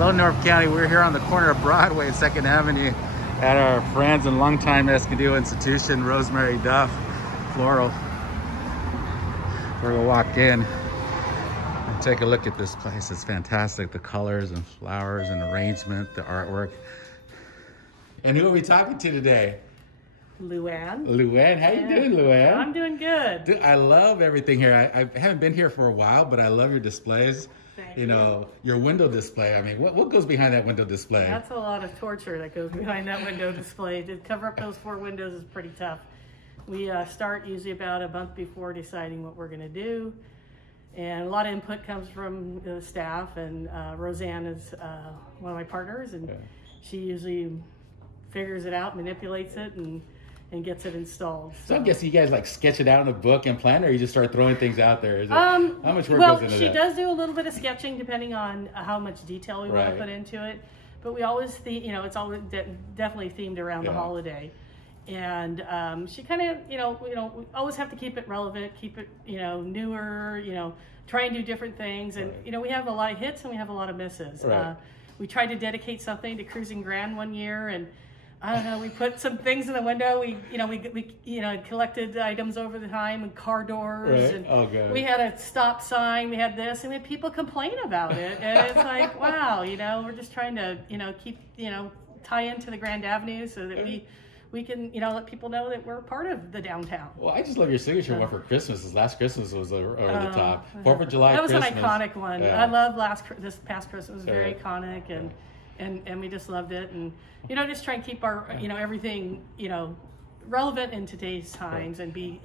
Hello, North County. We're here on the corner of Broadway and 2nd Avenue at our friends and longtime Escondido institution, Rosemary-Duff Florist. We're gonna walk in and take a look at this place. It's fantastic. The colors and flowers and arrangement, the artwork. And who are we talking to today? Luanne. Luanne, how you doing, Luanne? I'm doing good. Dude, I love everything here. I haven't been here for a while, but I love your displays. Thank you know, your window display. I mean, what goes behind that window display? That's a lot of torture that goes behind that window display. To cover up those 4 windows is pretty tough. We start usually about a month before deciding what we're going to do. And a lot of input comes from the staff, and Roseanne is one of my partners, and she usually figures it out, manipulates it, and gets it installed. So I'm guessing you guys like sketch it out in a book and plan, or you just start throwing things out there? How much work goes into that? Well, she does do a little bit of sketching depending on how much detail we want to put into it. But we always, it's always definitely themed around the holiday. And she kind of, we always have to keep it relevant, keep it, newer, try and do different things. And, we have a lot of hits and we have a lot of misses. We tried to dedicate something to Cruising Grand one year, and I don't know, we put some things in the window. We collected items over the time, and car doors, and we had a stop sign, we had this, and we had people complain about it. And it's like, wow, we're just trying to, keep, tie into the Grand Avenue so that we can, let people know that we're part of the downtown. Well, I just love your signature one for Christmas. This last Christmas was over the top. 4th of July That was Christmas. An iconic one. I love this past Christmas. It was very iconic, and we just loved it. And, just try and keep our, everything, relevant in today's times and be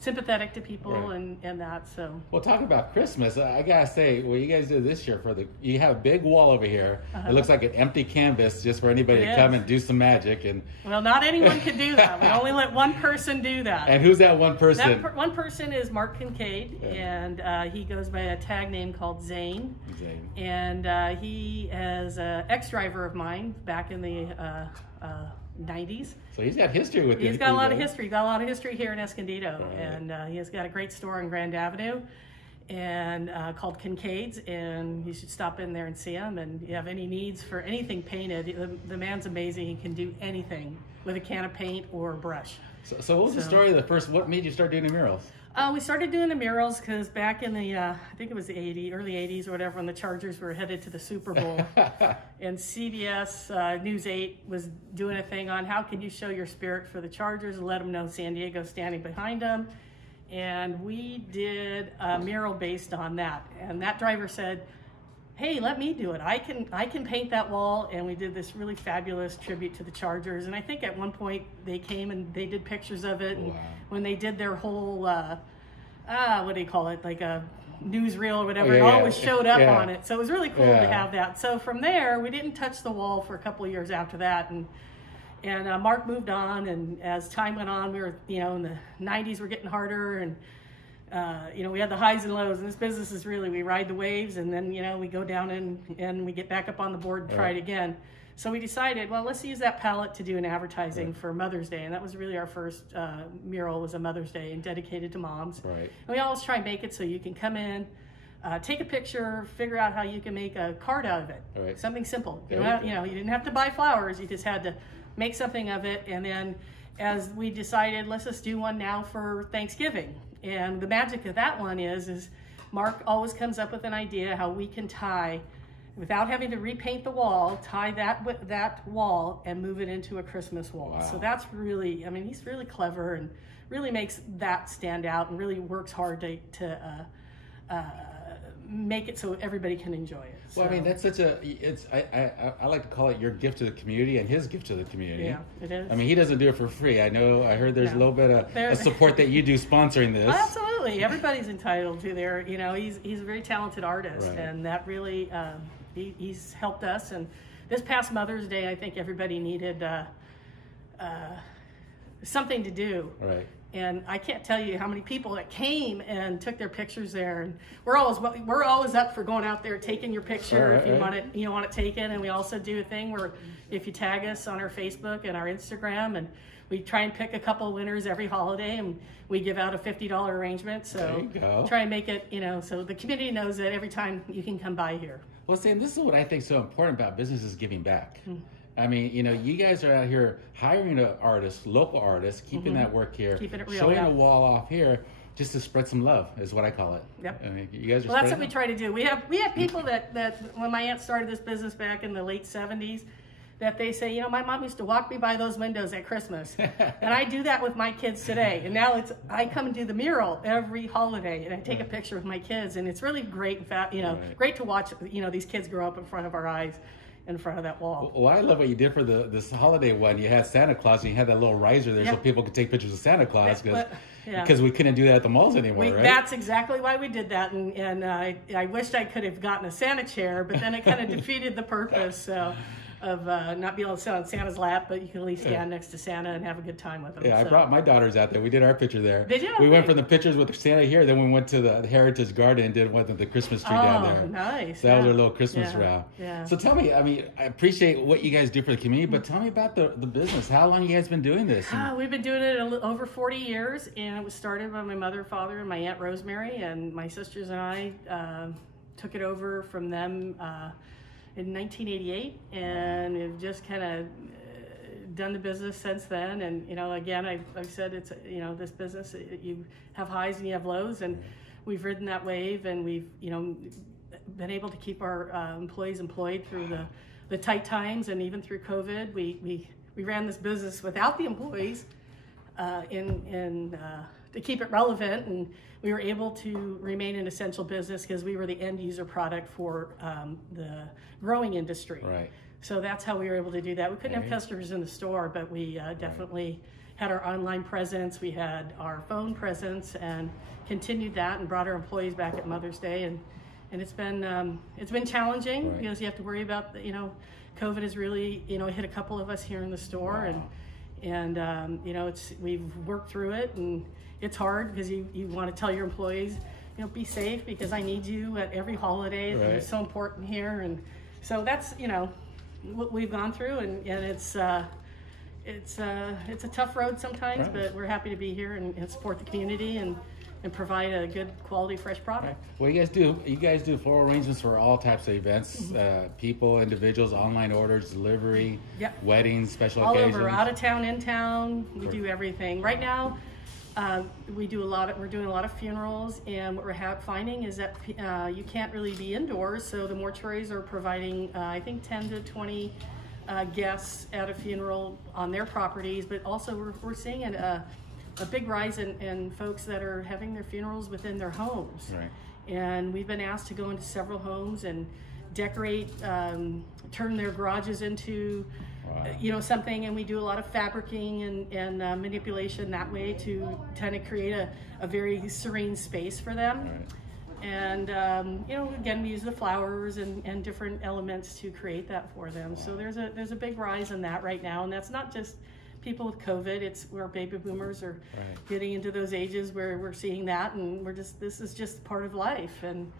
sympathetic to people and that. So. Well, talking about Christmas, I gotta say, what you guys did this year you have a big wall over here. It looks like an empty canvas just for anybody to come and do some magic. And well, not anyone can do that. We only let one person do that. And who's that one person? That one person is Mark Kincaid, and he goes by a tag name called Zane. And he is an ex-driver of mine back in the 90s. So he's got history with you. He's got a lot of history. Got a lot of history here in Escondido, and he has got a great store on Grand Avenue, and called Kincaid's. And you should stop in there and see him. And if you have any needs for anything painted, the man's amazing. He can do anything with a can of paint or a brush. So what was the story of the first? What made you start doing the murals? We started doing the murals because back in the, I think it was the early 80s or whatever, when the Chargers were headed to the Super Bowl, and CBS News 8 was doing a thing on how can you show your spirit for the Chargers and let them know San Diego's standing behind them. And we did a mural based on that. And that driver said, hey, let me do it. I can paint that wall. And we did this really fabulous tribute to the Chargers. And I think at one point they came and they did pictures of it. And when they did their whole, what do you call it? Like a newsreel or whatever, it always showed up on it. So it was really cool to have that. So from there, we didn't touch the wall for a couple of years after that. And Mark moved on. And as time went on, we were, in the 90s, we're getting harder. And we had the highs and lows, and this business is really, we ride the waves, and then, we go down and we get back up on the board and try it again. So we decided, well, let's use that palette to do an advertising for Mother's Day. And that was really our first mural, was a Mother's Day and dedicated to moms. And we always try and make it so you can come in, take a picture, figure out how you can make a card out of it. Something simple. You didn't have to buy flowers. You just had to make something of it. And then as we decided, let's just do one now for Thanksgiving. And the magic of that one is Mark always comes up with an idea how we can tie, without having to repaint the wall, tie that wall and move it into a Christmas wall. So that's really, he's really clever and really makes that stand out and really works hard to make it so everybody can enjoy it. Well, that's such I like to call it your gift to the community and his gift to the community. Yeah, it is. He doesn't do it for free. I heard there's a little bit of support that you do sponsoring this. Absolutely. Everybody's entitled to their, he's a very talented artist, and that really, he's helped us. And this past Mother's Day, I think everybody needed something to do. And I can't tell you how many people that came and took their pictures there. And we're always up for going out there, taking your picture if you want it taken. And we also do a thing where if you tag us on our Facebook and our Instagram, and we try and pick a couple of winners every holiday, and we give out a $50 arrangement. So try and make it, so the community knows that every time you can come by here. Well, Sam, this is what I think is so important about business is giving back. I mean, you know, you guys are out here hiring artists, local artists, keeping that work here, keeping it real, showing a wall off here, just to spread some love, is what I call it. Yep. I mean, you guys are. Well, that's what we try to do. We have people that when my aunt started this business back in the late 70s, that they say, you know, my mom used to walk me by those windows at Christmas, and I do that with my kids today. And now I come and do the mural every holiday, and I take a picture with my kids, and it's really great. In fact, you know, great to watch. You know, these kids grow up in front of our eyes, in front of that wall. Well, I love what you did for this holiday one. You had Santa Claus, and you had that little riser there so people could take pictures of Santa Claus because we couldn't do that at the malls anymore, right? That's exactly why we did that, and I wished I could have gotten a Santa chair, but then it kind of defeated the purpose. So. Of not being able to sit on Santa's lap, but you can at least stand next to Santa and have a good time with him. Yeah, I brought my daughters out there. We did our picture there. Did you? We went from the pictures with Santa here, then we went to the Heritage Garden and did one with the Christmas tree down there. Oh, nice. So that was our little Christmas route. Yeah. So tell me, I mean, I appreciate what you guys do for the community, but tell me about the business. How long you guys been doing this? We've been doing it over 40 years, and it was started by my mother, father, and my Aunt Rosemary, and my sisters and I took it over from them in 1988, and we've just kind of done the business since then. And you know, again, I've said it's, you know, this business, you have highs and you have lows, and we've ridden that wave, and we've, you know, been able to keep our employees employed through the tight times, and even through COVID. We ran this business without the employees to keep it relevant, and we were able to remain an essential business because we were the end user product for the growing industry. Right. So that's how we were able to do that. We couldn't have customers in the store, but we definitely had our online presence, we had our phone presence, and continued that and brought our employees back at Mother's Day. And it's been challenging because you have to worry about, you know, COVID has really, you know, hit a couple of us here in the store, and you know, we've worked through it, and it's hard because you want to tell your employees, you know, be safe because I need you at every holiday. It's so important here, and so that's, you know, what we've gone through, and it's a tough road sometimes, but we're happy to be here and support the community and provide a good quality fresh product. Well, you guys do floral arrangements for all types of events, people, individuals, online orders, delivery, weddings, special occasions. All over, out of town, in town, we do everything. Right now, we're doing a lot of funerals, and what we're finding is that you can't really be indoors, so the mortuaries are providing, I think, 10 to 20 guests at a funeral on their properties, but also we're seeing a big rise in folks that are having their funerals within their homes. Right. And we've been asked to go into several homes and decorate, turn their garages into you know, something, and we do a lot of fabricing and manipulation that way to kind of create a very serene space for them. And you know, again, we use the flowers and different elements to create that for them. So there's a big rise in that right now, and that's not just people with COVID. It's where baby boomers are getting into those ages where we're seeing that, and this is just part of life. And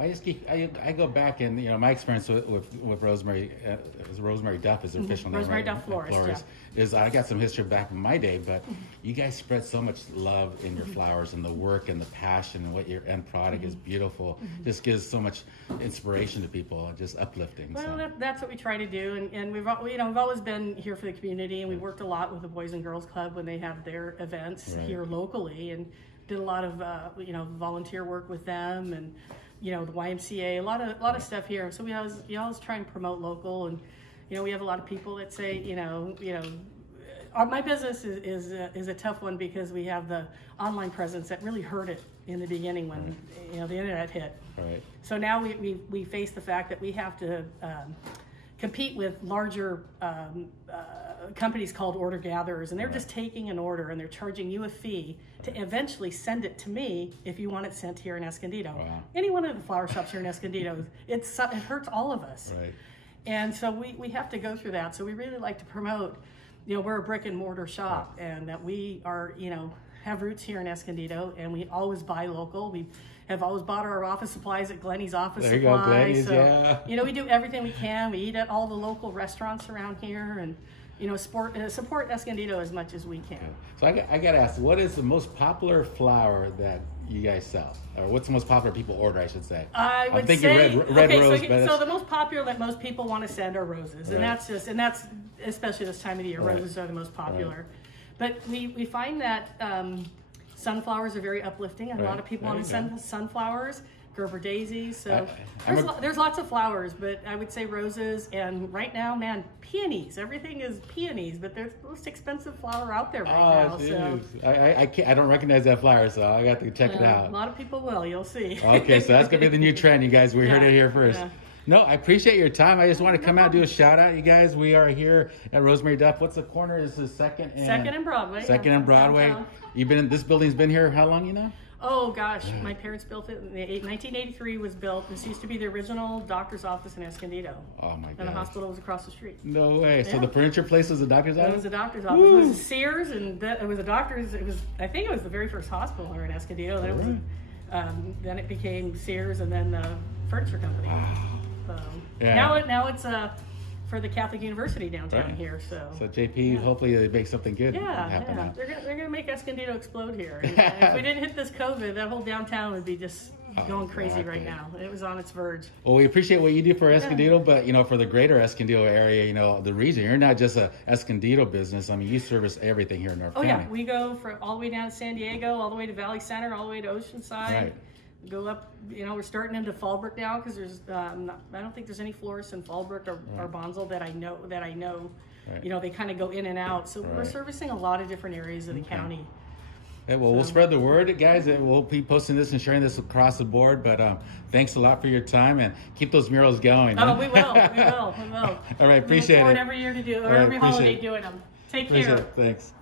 I go back, and you know, my experience with Rosemary-Duff is her official name. Rosemary-Duff Florist. Is I got some history back in my day, but you guys spread so much love in your flowers and the work and the passion, and what your end product is beautiful. Just gives so much inspiration to people, just uplifting. Well, that's what we try to do, and we've always been here for the community, and we worked a lot with the Boys and Girls Club when they have their events here locally, and did a lot of volunteer work with them, and you know, the YMCA, a lot of stuff here. So we always try and promote local, and you know, we have a lot of people that say, my business is a tough one because we have the online presence that really hurt it in the beginning when you know, the internet hit. Right. So now we face the fact that we have to compete with larger companies called order gatherers, and they're just taking an order and they're charging you a fee to eventually send it to me if you want it sent here in Escondido. Wow. Any one of the flower shops here in Escondido, it hurts all of us. Right. And so we have to go through that. So we really like to promote, you know, we're a brick and mortar shop, and that we are, you know, have roots here in Escondido, and we always buy local. We have always bought our office supplies at Glenny's Office There you Supplies. go, Glenny's, so, yeah. you know, we do everything we can. We eat at all the local restaurants around here, and you know, support Escondido as much as we can. So I got to ask, what is the most popular flower that you guys sell? Or what's the most popular people order, I should say? I would thinking say, red okay, rose. So the most popular that most people want to send are roses. Right. And that's especially this time of the year, Right. roses are the most popular. Right. But we find that sunflowers are very uplifting, and a lot of people want to send sunflowers. Gerber daisies, so there's lots of flowers, but I would say roses, and right now, man, peonies. Everything is peonies, but they're the most expensive flower out there right now. Geez. So I don't recognize that flower, so I got to check it out. A lot of people will. You'll see. Okay, so that's gonna be the new trend, you guys. We heard it here first. Yeah. No, I appreciate your time. I just want to come out and do a shout out, you guys. We are here at Rosemary-Duff. What's the corner? This is Second and Broadway. Second and Broadway. This building's been here how long, you know? Oh gosh, my parents built it in 1983. Was built. This used to be the original doctor's office in Escondido. Oh my god! And the hospital was across the street. No way. So the furniture place was a doctor's office? It was a doctor's office. It was Sears, and it was a doctor's. I think it was the very first hospital here in Escondido. Then then it became Sears, and then the furniture company. Wow. So now it's for the Catholic University downtown here. So JP, hopefully they make something good happen. Yeah. They're gonna make Escondido explode here. And if we didn't hit this COVID, that whole downtown would be just going crazy right now. It was on its verge. Well, we appreciate what you do for Escondido, but you know, for the greater Escondido area, you know, the region, you're not just a Escondido business. I mean, you service everything here in North County. Oh yeah, we go all the way down to San Diego, all the way to Valley Center, all the way to Oceanside. Right. Go up, you know, we're starting into Fallbrook now because there's, I don't think there's any florists in Fallbrook or Bonsall that I know. Right. You know, they kind of go in and out. So we're servicing a lot of different areas of the county. Hey, well, we'll spread the word, guys, and we'll be posting this and sharing this across the board. But thanks a lot for your time, and keep those murals going. Oh, we will. All right, appreciate it. Every year to do, or every holiday doing them. Take care. Thanks.